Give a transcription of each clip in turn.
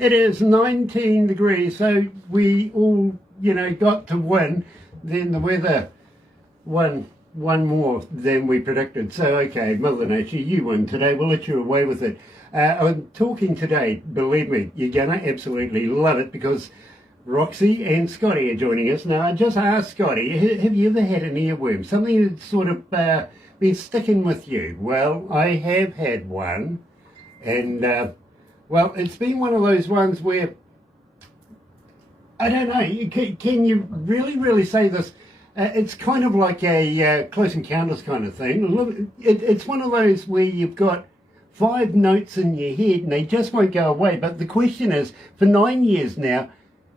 It is 19 degrees, so we all, got to win. Then the weather won one more than we predicted. So, okay, Mother Nature, you win today. We'll let you away with it. I'm talking today, believe me, you're going to absolutely love it because Roxy and Scotty are joining us. Now, I just asked Scotty, have you ever had an earworm? Something that's sort of been sticking with you? Well, I have had one. And, well, it's been one of those ones where, I don't know, can you really say this? It's kind of like a Close Encounters kind of thing. It's one of those where you've got 5 notes in your head and they just won't go away. But the question is, for 9 years now,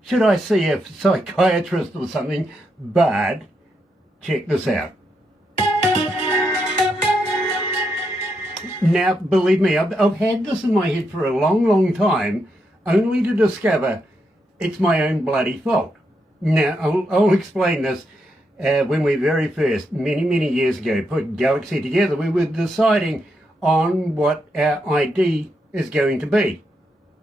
should I see a psychiatrist or something? But check this out. Now, believe me, I've had this in my head for a long time, only to discover it's my own bloody fault. Now, I'll explain this. When we very first, many years ago, put Galaxy together, we were deciding on what our ID is going to be.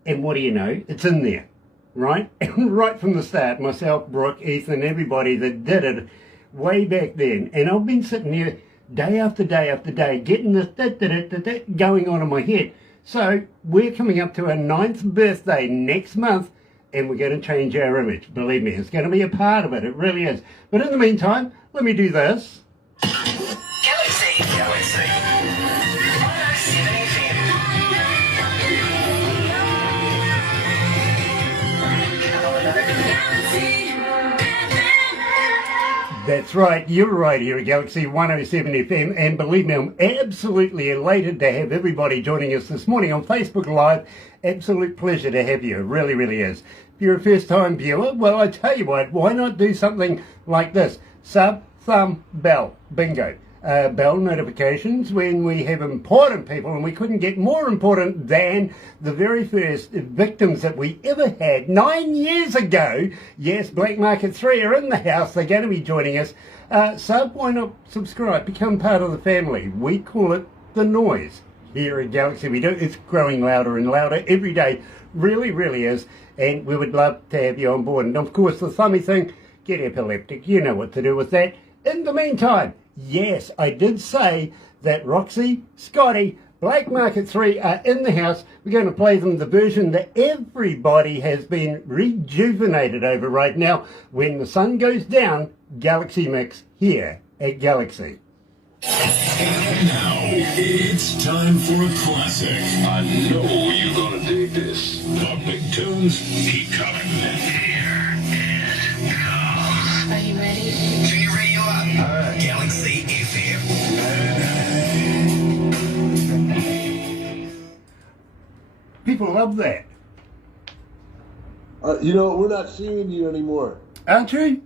And what do you know? It's in there, right? And right from the start, myself, Brooke, Ethan, everybody that did it way back then. And I've been sitting here day after day, getting this going on in my head. So we're coming up to our 9th birthday next month, and we're going to change our image. Believe me, it's going to be a part of it. It really is. But in the meantime, let me do this. Galaxy 107fm. That's right, you're right here at Galaxy 107 FM, and believe me, I'm absolutely elated to have everybody joining us this morning on Facebook Live. Absolute pleasure to have you, it really is. If you're a first-time viewer, well, I tell you what, why not do something like this? Sub, thumb, bell, bingo. Bell notifications when we have important people, and we couldn't get more important than the very first victims that we ever had 9 years ago. Yes, Black Market 3 are in the house. They're going to be joining us. Sub, why not subscribe? Become part of the family. We call it The Noise here at Galaxy. We do. It's growing louder and louder every day. Really is. And we would love to have you on board. And of course, the thummy thing, get epileptic. You know what to do with that. In the meantime, yes, I did say that Roxy, Scotty, Black Market 3 are in the house. We're going to play them the version that everybody has been rejuvenated over right now. When the sun goes down, Galaxy Mix here at Galaxy. And now, it's time for a classic. I know you're gonna dig this. The big tunes keep coming. Here it goes. Are you ready? Turn your radio up. Galaxy FM. People love that. We're not seeing you anymore. Aren't you?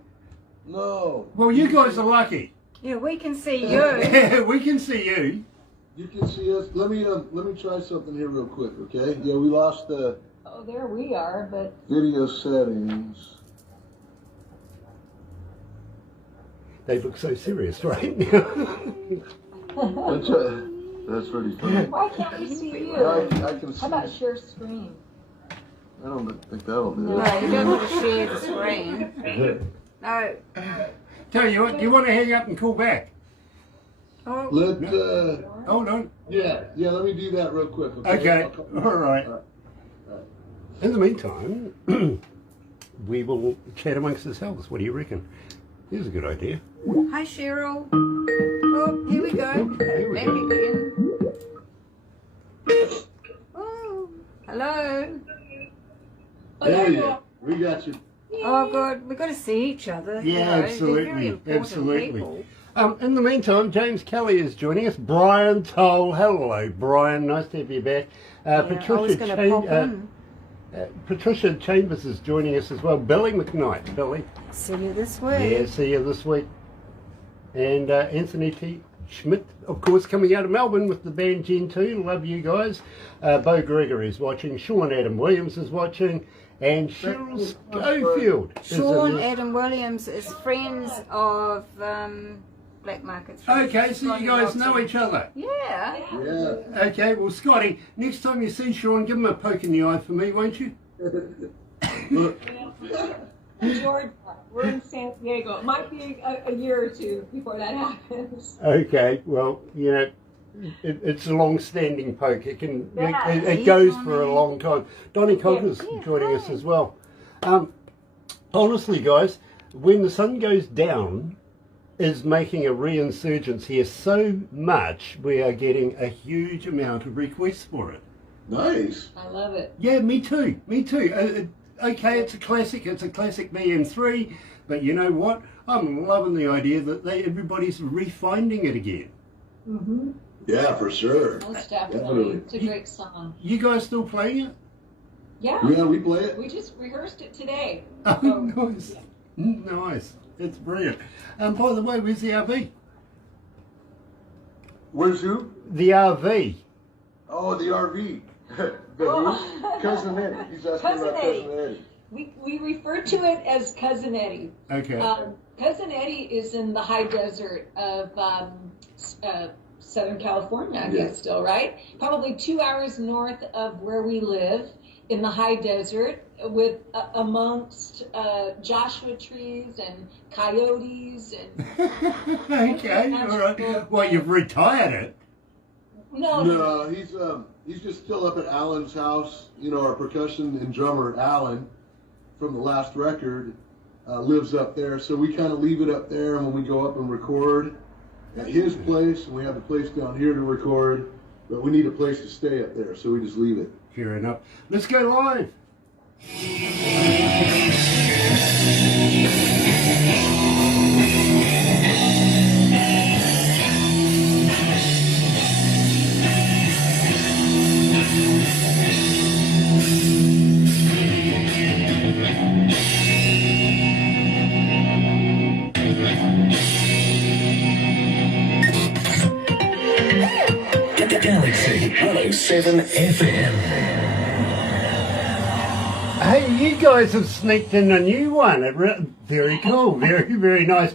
No. Well, you guys are lucky. Yeah, we can see you. We can see you. You can see us. Let me try something here real quick, okay? Yeah, we lost the Oh, there we are, but video settings. They look so serious right now. That's pretty funny. why can't we see you? I can see. How about share screen? I don't think that'll do No, it. you don't want to share the screen. No. Tell you what, do you want to hang up and call back? Oh, Hold on. Yeah, let me do that real quick, okay? Okay, I'll come- all right. All right. In the meantime, we will chat amongst ourselves. What do you reckon? Here's a good idea. hi Cheryl. Oh, here we go. Here we Back go. again. Oh, hello. There you go. We got you. Oh God, we've got to see each other. Yeah, you know, they're very absolutely, important absolutely. people. In the meantime, James Kelly is joining us. Brian Toll, hello, Brian. Nice to have you back. I was going to pop in. Patricia Chambers is joining us as well. Billy McKnight. Billy. See you this week. Yeah, see you this week. And Anthony T. Schmidt, of course, coming out of Melbourne with the band Gen 2. Love you guys. Bo Gregory is watching. Sean Adam Williams is watching. And Cheryl Schofield. Sean Adam Williams is friends of Black Market 3. Okay, so you guys know each other. Yeah. Yeah. Okay, well, Scotty, next time you see Sean, give him a poke in the eye for me, won't you? Look, Georgia. We're in San Diego. It might be a year or two before that happens. Okay, well, you know, it's a long-standing poke. It can, Yeah. it goes for a long time. Donnie Conker's joining us as well. Honestly, guys, when the sun goes down, is making a re-insurgence here so much we are getting a huge amount of requests for it. nice. I love it. Yeah, me too. Okay, it's a classic BM3, but you know what? I'm loving the idea that everybody's refinding it again. Mm-hmm. Yeah, for sure. Most definitely. Definitely. It's a great song. You guys still playing it? Yeah. Yeah, we play it. We just rehearsed it today. Oh, So, nice. Nice. It's brilliant. By the way, where's the RV? Where's who? The RV. Oh, the RV. The who? Cousin Eddie. He's asking Cousin about Eddie. Cousin Eddie. we refer to it as Cousin Eddie. Okay. Cousin Eddie is in the high desert of Southern California, I guess, still, right? Probably 2 hours north of where we live in the high desert with amongst Joshua trees and coyotes and Okay, all right. Well, you've retired it. No, he's just still up at Alan's house. You know, our percussion and drummer Alan from the last record lives up there. So we kind of leave it up there, and when we go up and record at his place, and we have a place down here to record, but we need a place to stay up there, so we just leave it. Fair enough. Let's go live. Galaxy 107fm. Hey, you guys have sneaked in a new one. Very cool. Very, very nice.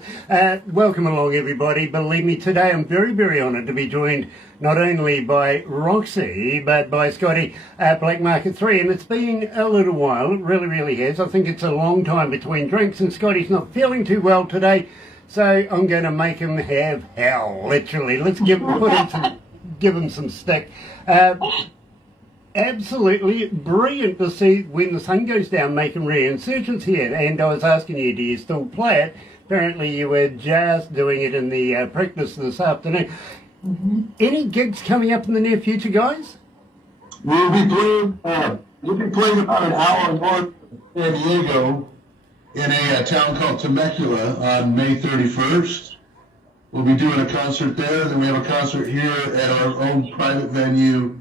Welcome along, everybody. Believe me, today I'm very, very honoured to be joined not only by Roxy, but by Scotty, Black Market 3. And it's been a little while. It really, really has. I think it's a long time between drinks, and Scotty's not feeling too well today. So I'm going to make him have hell, literally. Let's give him some stick. Absolutely brilliant to see when the sun goes down making re-insurgence here. And I was asking you, do you still play it? Apparently you were just doing it in the practice this afternoon. Any gigs coming up in the near future, guys? We'll be playing about an hour north of San Diego in a town called Temecula on May 31st. We'll be doing a concert there. Then we have a concert here at our own private venue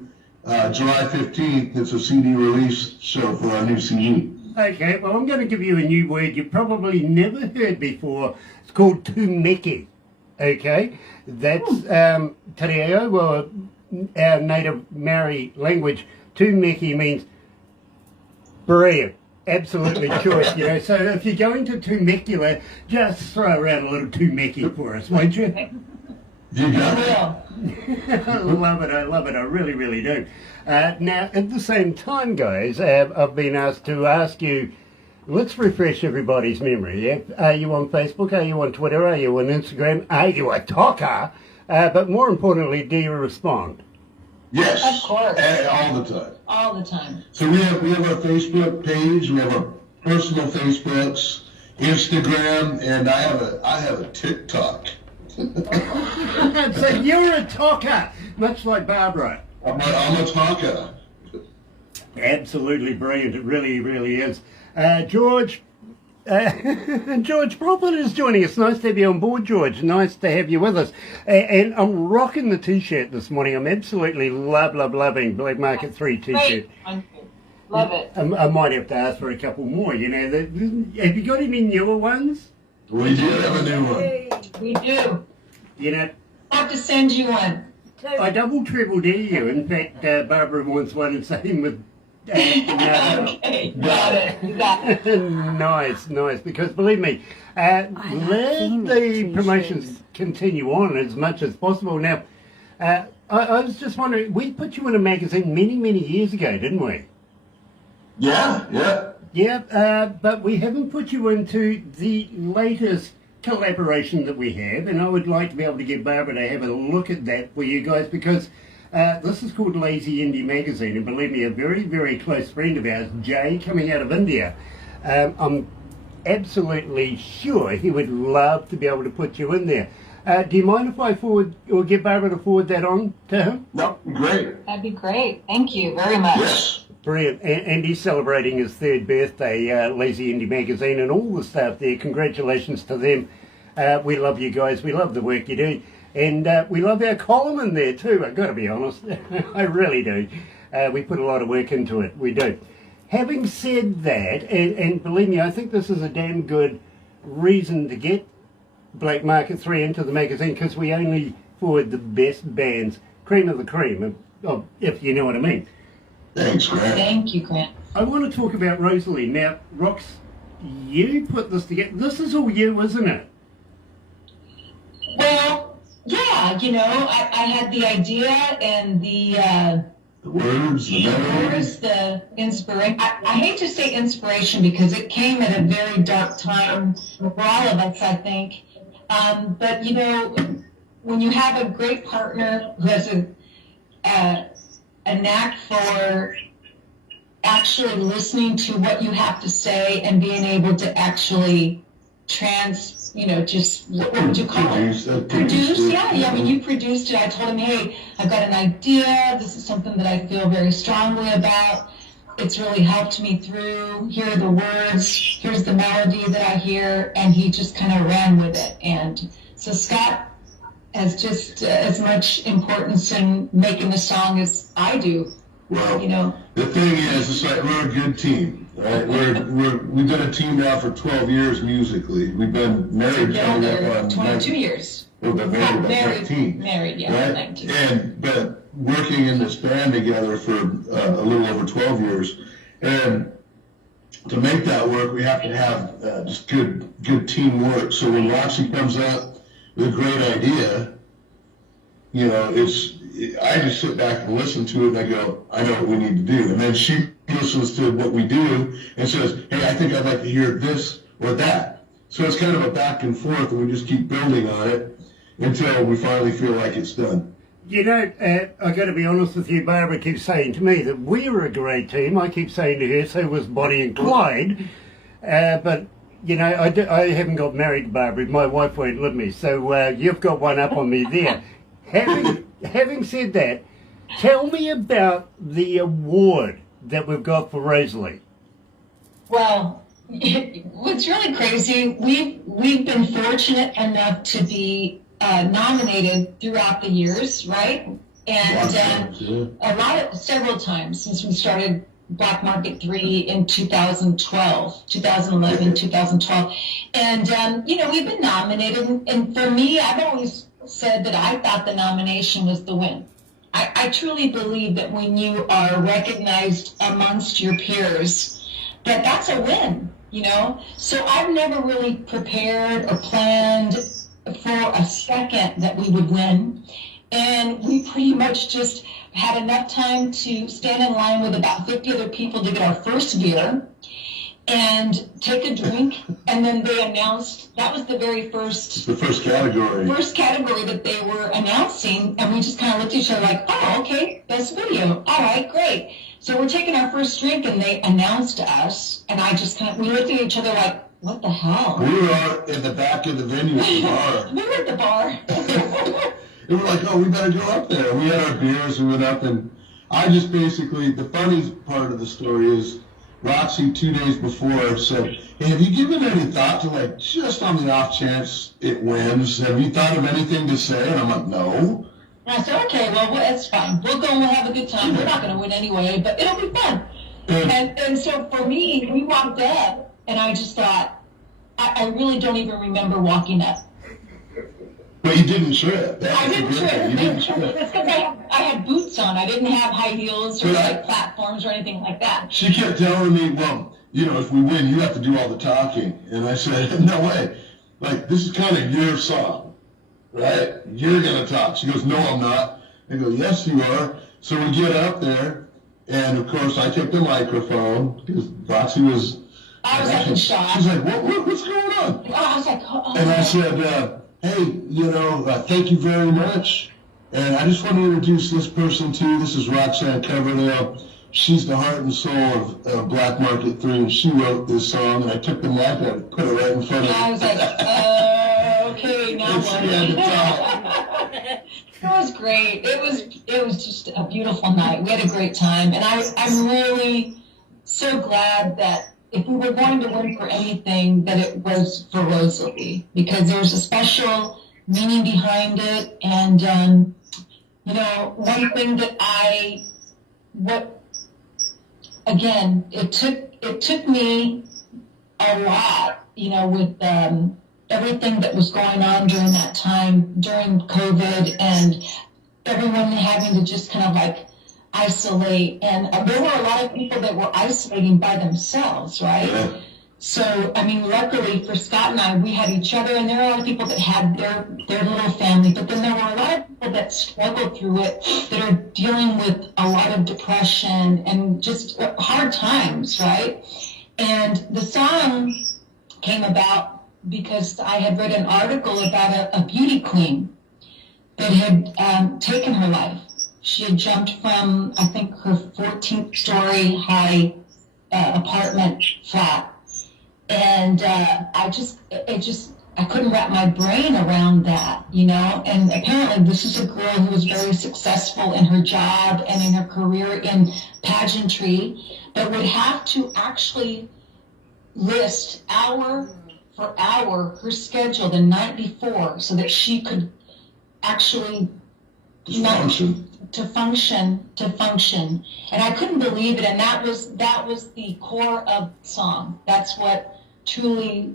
July 15th. It's a CD release show for our new CD. Okay, well I'm going to give you a new word you've probably never heard before. It's called tumeki. Okay, that's Te Reo, well, our native Maori language. Tumeki means brilliant. Absolutely choice, you know. So if you're going to Temecula, just throw around a little tumeki for us, won't you? You got it. I love it, I really, really do. Now, at the same time, guys, I've been asked to ask you, let's refresh everybody's memory, yeah? Are you on Facebook? Are you on Twitter? Are you on Instagram? Are you a talker? But more importantly, do you respond? Yes. Of course. All the time. All the time. So we have our Facebook page, we have our personal Facebooks, Instagram, and I have a TikTok. So you're a talker, much like Barbara. I'm a talker. Absolutely brilliant. It really, really is. George Prophet is joining us. Nice to have you on board, George. Nice to have you with us. And I'm rocking the T-shirt this morning. I'm absolutely loving Black Market 3 T-shirt. Love it. I might have to ask for a couple more, you know. Have you got any newer ones? We do have a new one. We do. You know, I have to send you one. I double triple dare you. In fact, Barbara wants one and same with Okay, got it. You got it. Nice. Because believe me, let the promotions continue on as much as possible. Now, I was just wondering, we put you in a magazine many years ago, didn't we? Yeah. Yeah, but we haven't put you into the latest collaboration that we have, and I would like to be able to get Barbara to have a look at that for you guys, because this is called Lazy Indie Magazine, and believe me, a very, very close friend of ours, Jay, coming out of India, I'm absolutely sure he would love to be able to put you in there. Do you mind if I forward, or get Barbara to forward that on to him? No, great. That'd be great. Thank you very much. Yes. Brilliant. And he's celebrating his 3rd birthday, Lazy Indie Magazine, and all the staff there. Congratulations to them. We love you guys. We love the work you do. And we love our column in there too, I've got to be honest. I really do. We put a lot of work into it. We do. Having said that, and believe me, I think this is a damn good reason to get Black Market 3 into the magazine, because we only forward the best bands, cream of the cream, if you know what I mean. Thanks, Grant. Thank you, Grant. I want to talk about Rosalie. Now, Rox, you put this together. This is all you, isn't it? Well, yeah, I had the idea and the Words, the melody. words, the inspiration. I hate to say inspiration because it came at a very dark time for all of us, I think. But, when you have a great partner who has a knack for actually listening to what you have to say and being able to actually what would you call it? Produce, yeah. I mean, you produced it. I told him, hey, I've got an idea. This is something that I feel very strongly about. It's really helped me through. Here are the words. Here's the melody that I hear. And he just kind of ran with it. And so Scott has just as much importance in making the song as I do. Well, the thing is, it's like we're a good team, right? We've been a team now for 12 years musically. We've been married coming up on 22 years. We've been married about 19. Married, yeah, right? 19. But working in this band together for a little over 12 years, and to make that work, we have to have just good teamwork. So when Roxy comes out with a great idea, I just sit back and listen to it, and I go, I know what we need to do. And then she listens to what we do and says, hey, I think I'd like to hear this or that. So it's kind of a back and forth, and we just keep building on it until we finally feel like it's done. I got to be honest with you, Barbara keeps saying to me that we were a great team. I keep saying to her, so was Bonnie and Clyde. But, I haven't got married to Barbara. My wife won't let me. So you've got one up on me there. Having said that, tell me about the award that we've got for Rosalie. Well, what's really crazy, we've been fortunate enough to be nominated throughout the years, right? And several times since we started Black Market 3 in 2011, 2012. And, we've been nominated. And for me, I've always said that I thought the nomination was the win. I truly believe that when you are recognized amongst your peers, that's a win, So I've never really prepared or planned for a second that we would win. And we pretty much just had enough time to stand in line with about 50 other people to get our first beer and take a drink, and then they announced, that was the very first category that they were announcing, and we just kind of looked at each other like, oh, okay, best video, all right, great. So we're taking our first drink, and they announced us, and we looked at each other like, what the hell? We were in the back of the venue at the bar. We were at the bar. And we're like, oh, we better go up there. We had our beers, we went up, and I just basically, the funny part of the story is, Roxy 2 days before said, hey, have you given any thought to, just on the off chance it wins, have you thought of anything to say? And I'm like, no. And I said, okay, well, that's fine. We'll go and we'll have a good time. We're not going to win anyway, but it'll be fun. And so for me, we walked up, and I just thought, I really don't even remember walking up. But you didn't trip. I didn't trip. That's because I had boots on. I didn't have high heels or platforms or anything like that. She kept telling me, well, if we win, you have to do all the talking. And I said, no way. This is kind of your song, right? You're going to talk. She goes, no, I'm not. I go, yes, you are. So we get up there, And of course, I took the microphone because Roxy was. I was like in shock. She's like, what's going on? I was like, oh. And I said, hey, thank you very much. And I just want to introduce this person to you. This is Roxanne Coverdale. She's the heart and soul of Black Market 3, and she wrote this song. And I took the mic and put it right in front of her. I was like, okay, now And she had to talk. It was great. It was just a beautiful night. We had a great time, and I'm really so glad that if we were going to win for anything, that it was for Rosalie, because there's a special meaning behind it. And one thing that it took me a lot, with everything that was going on during that time, during COVID, and everyone having to just kind of like isolate. And there were a lot of people that were isolating by themselves, right? Yeah. So, luckily for Scott and I, we had each other, and there are a lot of people that had their little family, but then there were a lot of people that struggled through it, that are dealing with a lot of depression and just hard times, right? And the song came about because I had read an article about a beauty queen that had taken her life. She had jumped from, I think, her 14th story high apartment flat. And I couldn't wrap my brain around that, and apparently this is a girl who was very successful in her job and in her career in pageantry, but would have to actually list hour for hour her schedule the night before so that she could actually to function. And I couldn't believe it, and that was the core of the song. That's what truly,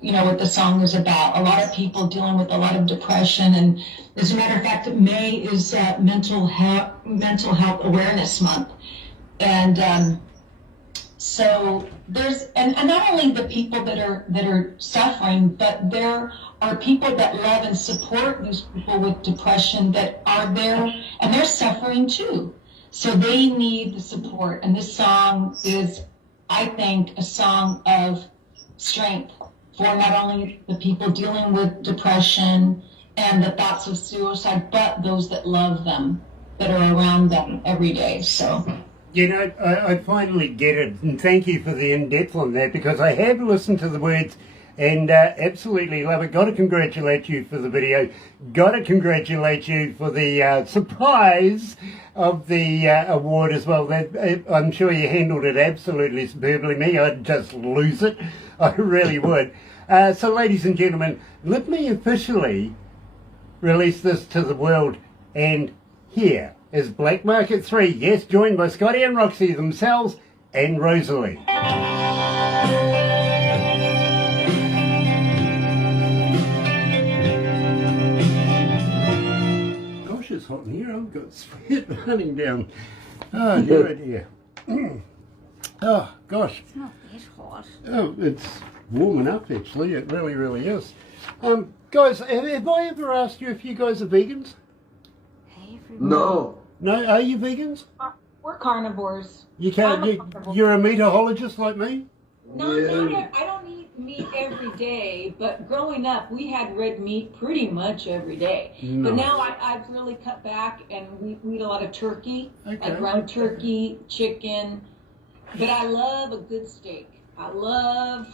what the song is about. A lot of people dealing with a lot of depression, and as a matter of fact, May is mental health awareness month. And so there's, and not only the people that are suffering, but there are people that love and support these people with depression that are there, and they're suffering too. So they need the support. And this song is, I think, a song of strength for not only the people dealing with depression and the thoughts of suicide, but those that love them, that are around them every day. So. I finally get it, and thank you for the in-depth on that, because I have listened to the words and absolutely love it. Got to congratulate you for the video. Got to congratulate you for the surprise of the award as well. I'm sure you handled it absolutely superbly. Me, I'd just lose it. I really would. So, ladies and gentlemen, let me officially release this to the world, and here is Black Market 3, yes, joined by Scotty and Roxy themselves and Rosalie. Gosh, it's hot in here. I've got sweat running down. Oh, dear. Oh, gosh. It's not that hot. Oh, it's warming up, actually. It really, really is. Guys, have I ever asked you if you guys are vegans? No. No, are you vegans? We're carnivores. You can't. You're a meatologist like me. I don't eat meat every day, but growing up, we had red meat pretty much every day. No. But now I've really cut back, and we eat a lot of turkey, Okay. like ground turkey, chicken. But I love a good steak. I love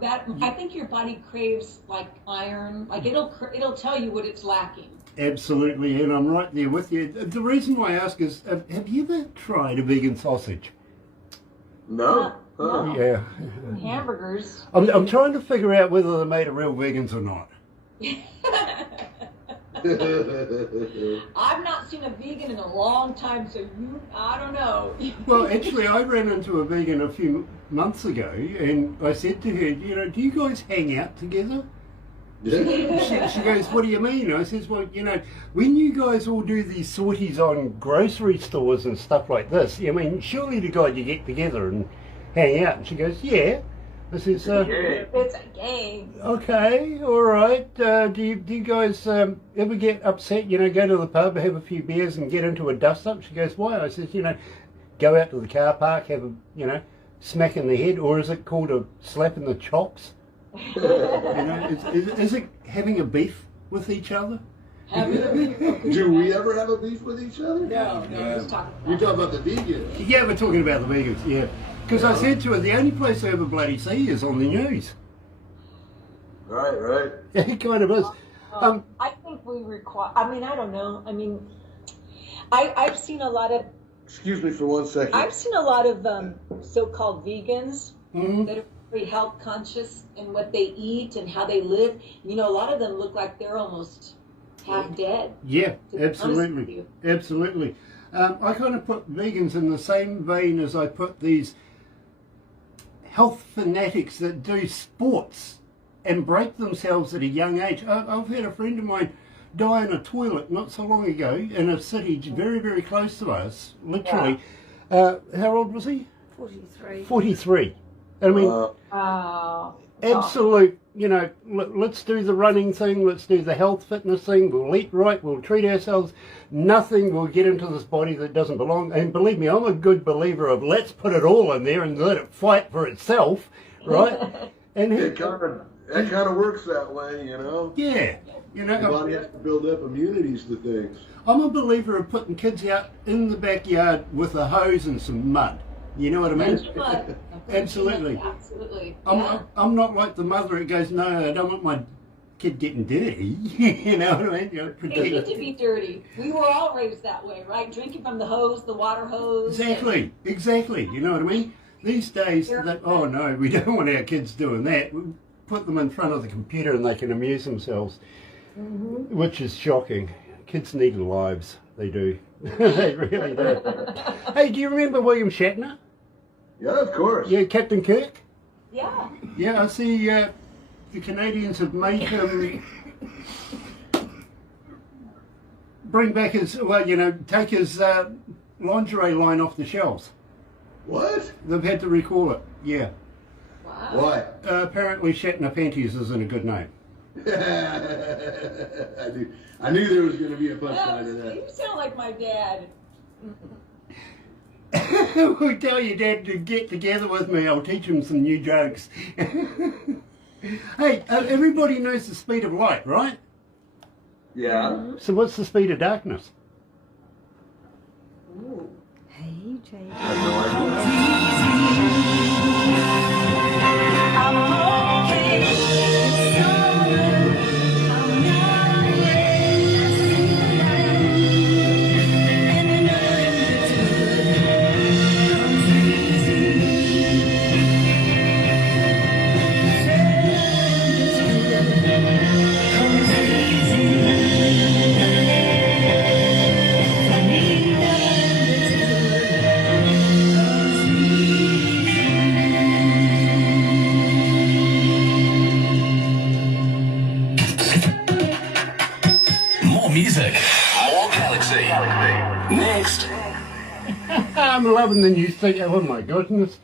that. I think your body craves like iron. Like it'll tell you what it's lacking. Absolutely, and I'm right there with you. The reason why I ask is, have you ever tried a vegan sausage? No. No. Yeah. Hamburgers. I'm trying to figure out whether they're made of real vegans or not. I've not seen a vegan in a long time, so I don't know. Well, actually, I ran into a vegan a few months ago, and I said to her, do you guys hang out together? She goes, what do you mean? I says, well, when you guys all do these sorties on grocery stores and stuff like this, surely to God you get together and hang out. And she goes, yeah. I says, it's a game. okay, all right. Do you guys ever get upset, go to the pub, have a few beers and get into a dust-up? She goes, why? I says, go out to the car park, have a, smack in the head, or is it called a slap in the chops? Is it having a beef with each other? Do we ever have a beef with each other? No, just talking about You're talking about the vegans. Yeah, we're talking about the vegans, yeah. Because I said to her, the only place I ever bloody see is on the news. Right. It kind of is. I think we require, I don't know. I've seen a lot of, Excuse me for 1 second. I've seen a lot of so-called vegans Mhm. that are very health conscious in what they eat and how they live. A lot of them look like they're almost half dead. Yeah, To be honest with absolutely. you. Absolutely. I kind of put vegans in the same vein as I put these health fanatics that do sports and break themselves at a young age. I've had a friend of mine die in a toilet not so long ago in a city very, very close to us, literally. How old was he? 43. 43. I mean, Oh. absolute, let's do the running thing, let's do the health fitness thing, we'll eat right, we'll treat ourselves, nothing will get into this body that doesn't belong. And believe me, I'm a good believer of let's put it all in there and let it fight for itself, right? And It kind of works that way, yeah, The body has to build up immunities to things. I'm a believer of putting kids out in the backyard with a hose and some mud. You know what I mean? Absolutely. Absolutely. I'm not like the mother that goes, no, I don't want my kid getting dirty. You know what I mean? It needs to be dirty. We were all raised that way, right? Drinking from the hose, the water hose. Exactly. You know what I mean? These days, oh no, we don't want our kids doing that. We put them in front of the computer and they can amuse themselves, which is shocking. Kids need lives. They do. They really do. Hey, do you remember William Shatner? Yeah, of course. Yeah, Captain Kirk? Yeah. Yeah, I see the Canadians have made him bring back his, take his lingerie line off the shelves. What? They've had to recall it, yeah. Wow. Why? Apparently Shatner Panties isn't a good name. I knew there was going to be a punchline to You that. sound like my dad. We tell your dad to get together with me, I'll teach him some new jokes. Hey, everybody knows the speed of light, right? Yeah. So what's the speed of darkness? Ooh. Hey, Jay. I have no idea. More music. More Galaxy. Next. I'm loving the new thing. Oh my goodness.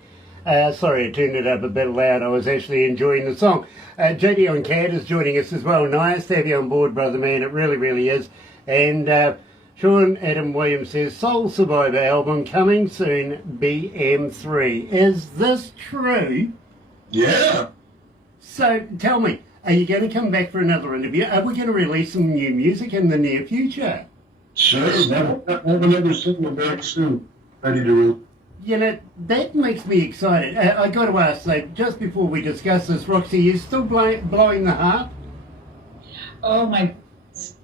Sorry, I turned it up a bit loud. I was actually enjoying the song. JD on CAD is joining us as well. Nice to have you on board, brother man. It really, really is. And Sean Adam Williams says, Soul Survivor album coming soon, BM3. Is this true? Yeah. So tell me, are you going to come back for another interview? Are we going to release some new music in the near future? Sure. We'll have another single very soon. Ready to release. That makes me excited. I got to ask, just before we discuss this, Roxy, you still blowing the harp? Oh my,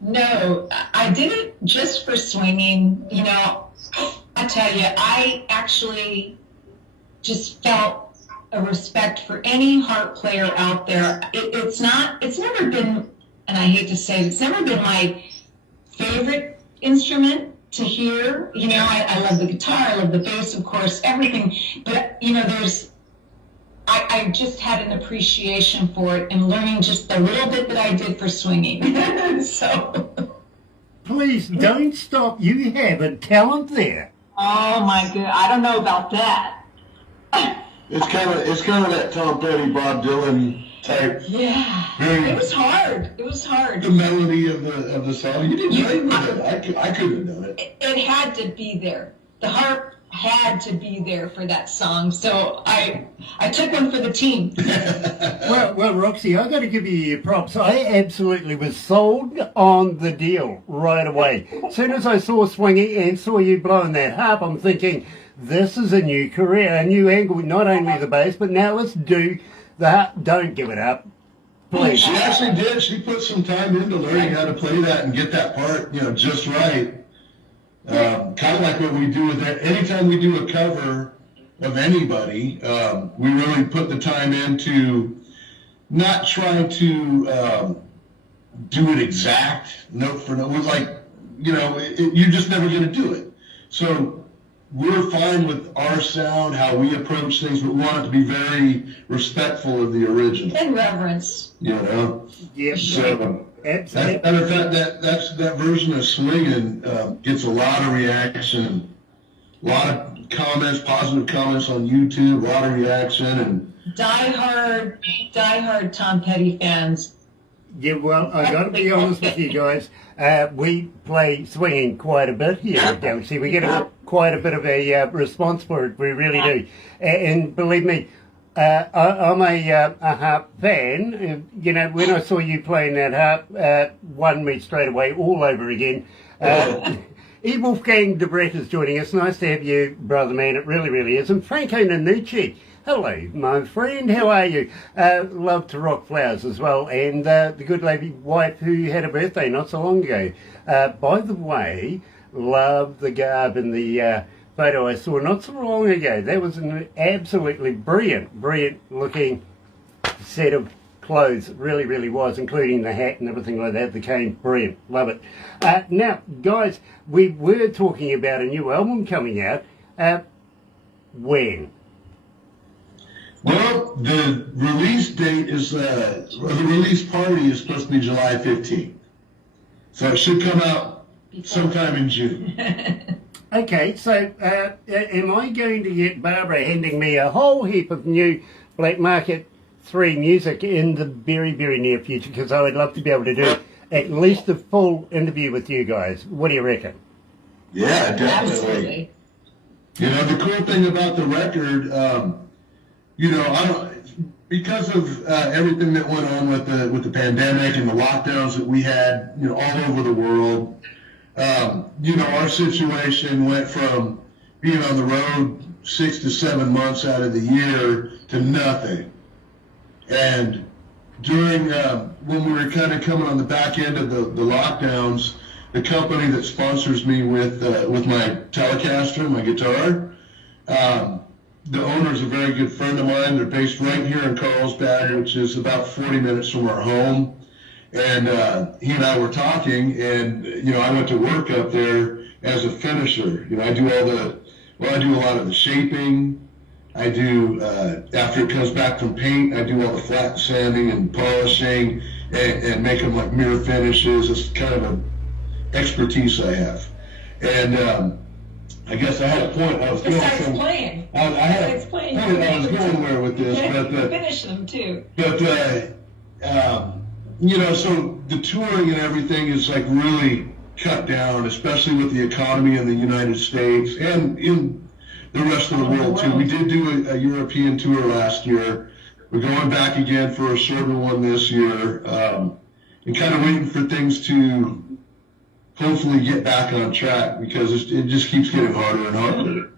no, I did it just for swinging. I tell you, I actually just felt a respect for any harp player out there. It's never been, and I hate to say it, it's never been my favorite instrument to hear. I love the guitar, I love the bass, of course, everything. But, I just had an appreciation for it and learning just the little bit that I did for swinging. So. Please don't stop. You have a talent there. Oh my God, I don't know about that. It's kind of that Tom Petty, Bob Dylan type. Yeah, it was hard. It was hard. The melody of the song. You did great with it. I couldn't have done it. It had to be there. The harp had to be there for that song. So I took one for the team. Well, Roxy, I got to give you your props. I absolutely was sold on the deal right away. As soon as I saw Swingy and saw you blowing that harp, I'm thinking, this is a new career, a new angle, not only the bass, but now let's do the harp. Don't give it up. Please. She actually did. She put some time into learning how to play that and get that part, just right. Kind of like what we do with that. Anytime we do a cover of anybody, we really put the time into not trying to do it exact note for note. We're like, you're just never going to do it. So we're fine with our sound, how we approach things, but we want it to be very respectful of the original. And reverence. Yep. So, absolutely. matter of fact, that version of Swingin' gets a lot of reaction, a lot of comments, positive comments on YouTube, a lot of reaction, and Die-hard Tom Petty fans. Yeah, well, I got to be honest with you guys. We play swinging quite a bit here at Galaxy. We get quite a bit of a response for it. We really do. And believe me, I'm a harp fan. When I saw you playing that harp, won me straight away all over again. E. Wolfgang Debret is joining us. Nice to have you, brother man. It really, really is. And Franco Nanucci. Hello, my friend. How are you? Love to rock flowers as well. And the good lady wife who had a birthday not so long ago. By the way, love the garb in the photo I saw not so long ago. That was an absolutely brilliant looking set of clothes. It really, really was, including the hat and everything like that. The cane, brilliant. Love it. Now, guys, we were talking about a new album coming out. When? Well, the release date is, the release party is supposed to be July 15th. So it should come out sometime in June. Okay, so am I going to get Barbara handing me a whole heap of new Black Market 3 music in the very, very near future? Because I would love to be able to do at least a full interview with you guys. What do you reckon? Yeah, definitely. Absolutely. The cool thing about the record, I don't, because of everything that went on with the pandemic and the lockdowns that we had, all over the world, our situation went from being on the road 6 to 7 months out of the year to nothing. And during when we were kind of coming on the back end of the lockdowns, the company that sponsors me with my Telecaster, my guitar, the owner's a very good friend of mine. They're based right here in Carlsbad, which is about 40 minutes from our home. And he and I were talking, and I went to work up there as a finisher. I do I do a lot of the shaping. I do after it comes back from paint, I do all the flat sanding and polishing and make them like mirror finishes. It's kind of an expertise I have. And I guess I had a point. I was going Besides playing. I had a playing. point I was going somewhere with this, but finish them too. But so the touring and everything is like really cut down, especially with the economy in the United States and in the rest of the world too. We did do a European tour last year. We're going back again for a shorter one this year, and kind of waiting for things to hopefully get back on track because it just keeps getting harder and harder.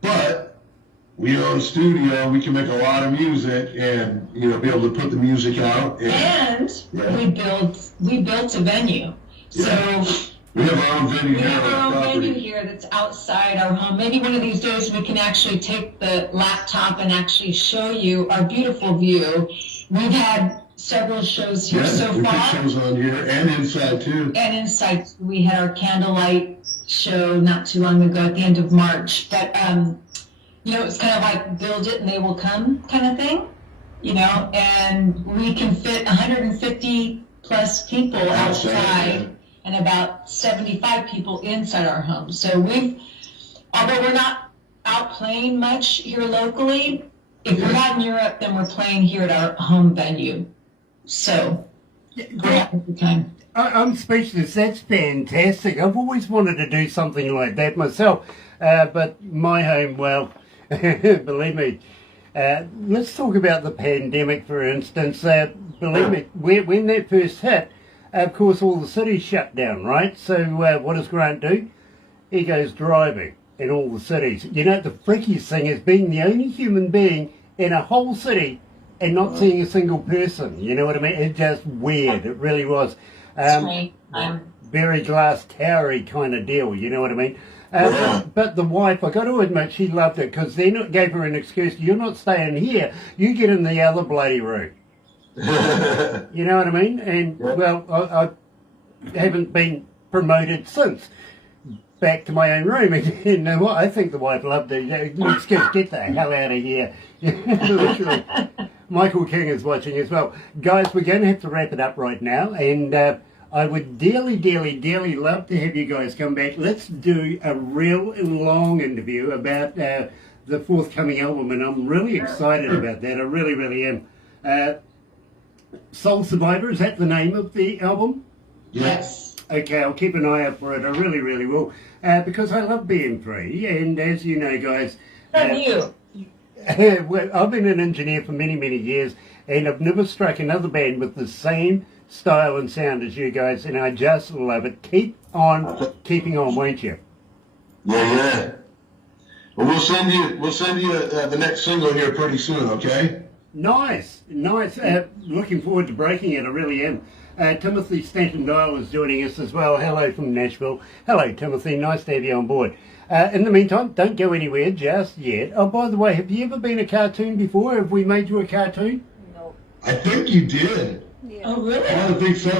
But we own a studio, we can make a lot of music and be able to put the music out. And we built a venue. Yeah. So we have our own venue we here have on our the own property. venue here that's outside our home. Maybe one of these days we can actually take the laptop and actually show you our beautiful view. We've had several shows here so we far. put shows on here and inside too. And inside, we had our candlelight show not too long ago at the end of March. But, it's kind of like build it and they will come kind of thing, and we can fit 150 plus people outside and about 75 people inside our home. So although we're not out playing much here locally, if we're not in Europe, then we're playing here at our home venue. So we're having a good time. I'm speechless. That's fantastic. I've always wanted to do something like that myself. But my home, well, believe me, let's talk about the pandemic, for instance. Believe me, when that first hit, of course, all the cities shut down, right? So what does Grant do? He goes driving in all the cities. You know, the freakiest thing is being the only human being in a whole city and not seeing a single person. You know what I mean? It's just weird. It really was. Very glass towery kind of deal. You know what I mean? But the wife, I got to admit, she loved it because then it gave her an excuse. You're not staying here. You get in the other bloody room. You know what I mean? And, well, I haven't been promoted since. Back to my own room. And you know what? I think the wife loved it. Let's just get the hell out of here. Literally. Michael King is watching as well. Guys, we're going to have to wrap it up right now. And I would dearly, dearly, dearly love to have you guys come back. Let's do a real long interview about the forthcoming album. And I'm really excited about that. I really, really am. Soul Survivor, is that the name of the album? Yes. Okay, I'll keep an eye out for it. I really, really will. Because I love being free. And as you know, guys... you. Well, I've been an engineer for many, many years. And I've never struck another band with the same style and sound as you guys. And I just love it. Keep on keeping on, won't you? Yeah. Well, we'll send you the next single here pretty soon, okay? Nice. Looking forward to breaking it. I really am. Timothy Stanton-Dial is joining us as well. Hello from Nashville. Hello, Timothy. Nice to have you on board. In the meantime, don't go anywhere just yet. Oh, by the way, have you ever been a cartoon before? Have we made you a cartoon? No. I think you did. Yeah. Oh, really? I think so,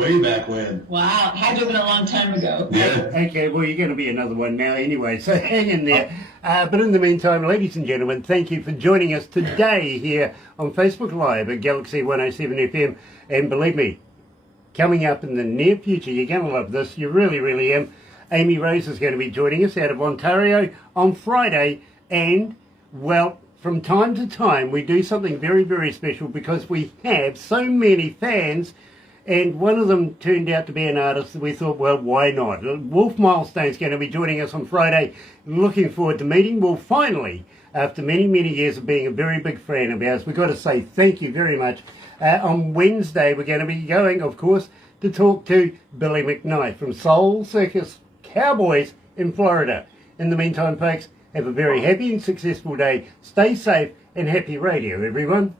way back when. Wow. It had to have been a long time ago. Yeah. Okay, well, you're going to be another one now anyway, so hang in there. But in the meantime, ladies and gentlemen, thank you for joining us today here on Facebook Live at galaxy107fm. And believe me, coming up in the near future, you're going to love this. You really, really am. Amy Rose is going to be joining us out of Ontario on Friday. And, well, from time to time, we do something very, very special because we have so many fans. And one of them turned out to be an artist that we thought, well, why not? Wolf Milestone's going to be joining us on Friday. Looking forward to meeting. Well, finally, after many, many years of being a very big fan of ours, we've got to say thank you very much. On Wednesday, we're going to be going, of course, to talk to Billy McKnight from Soul Circus Cowboys in Florida. In the meantime, folks, have a very happy and successful day. Stay safe and happy radio, everyone.